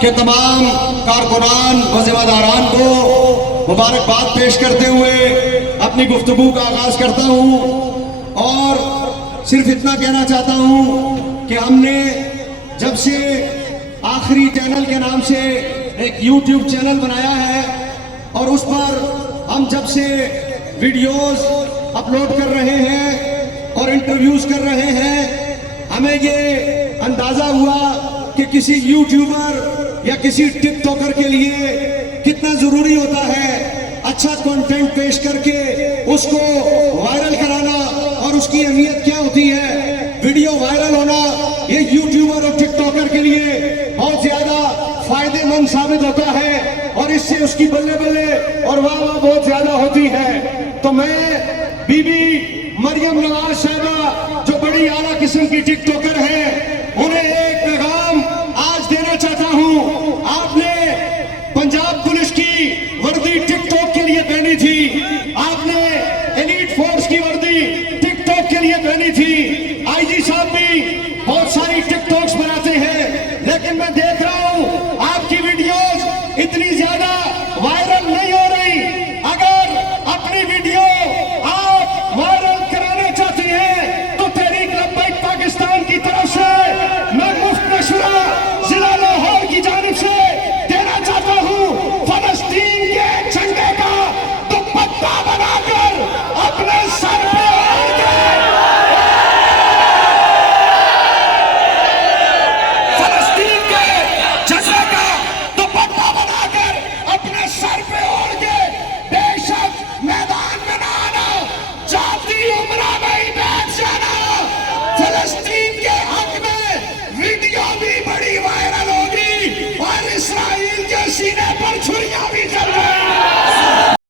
के तमाम कारकुनान व जिम्मेदारान को मुबारकबाद पेश करते हुए अपनी गुफ्तगू का आगाज करता हूँ और सिर्फ इतना कहना चाहता हूँ कि हमने जब से आखिरी चैनल के नाम से एक YouTube चैनल बनाया है और उस पर हम जब से वीडियोस अपलोड कर रहे हैं और इंटरव्यूज कर रहे हैं, हमें ये अंदाजा हुआ कि किसी यूट्यूबर या किसी टिकटॉकर के लिए कितना जरूरी होता है अच्छा कंटेंट पेश करके उसको वायरल कराना, और उसकी अहमियत क्या होती है। वीडियो वायरल होना ये यूट्यूबर और टिकटॉकर के लिए बहुत ज्यादा फायदेमंद साबित होता है और इससे उसकी बल्ले बल्ले और वाह वाह बहुत ज्यादा होती है। तो मैं बीबी मरियम नवाज साहिबा जो बड़ी आला किस्म की टिकटॉकर है, उन्हें एक पैगाम आज देना चाहता हूं। आपने पंजाब पुलिस की वर्दी टिकटॉक के लिए पहनी थी, आपने एलीट फोर्स की वर्दी टिकटॉक के लिए पहनी थी। आईजी साहब भी बहुत सारी टिकटॉक्स बनाते हैं, लेकिन मैं देख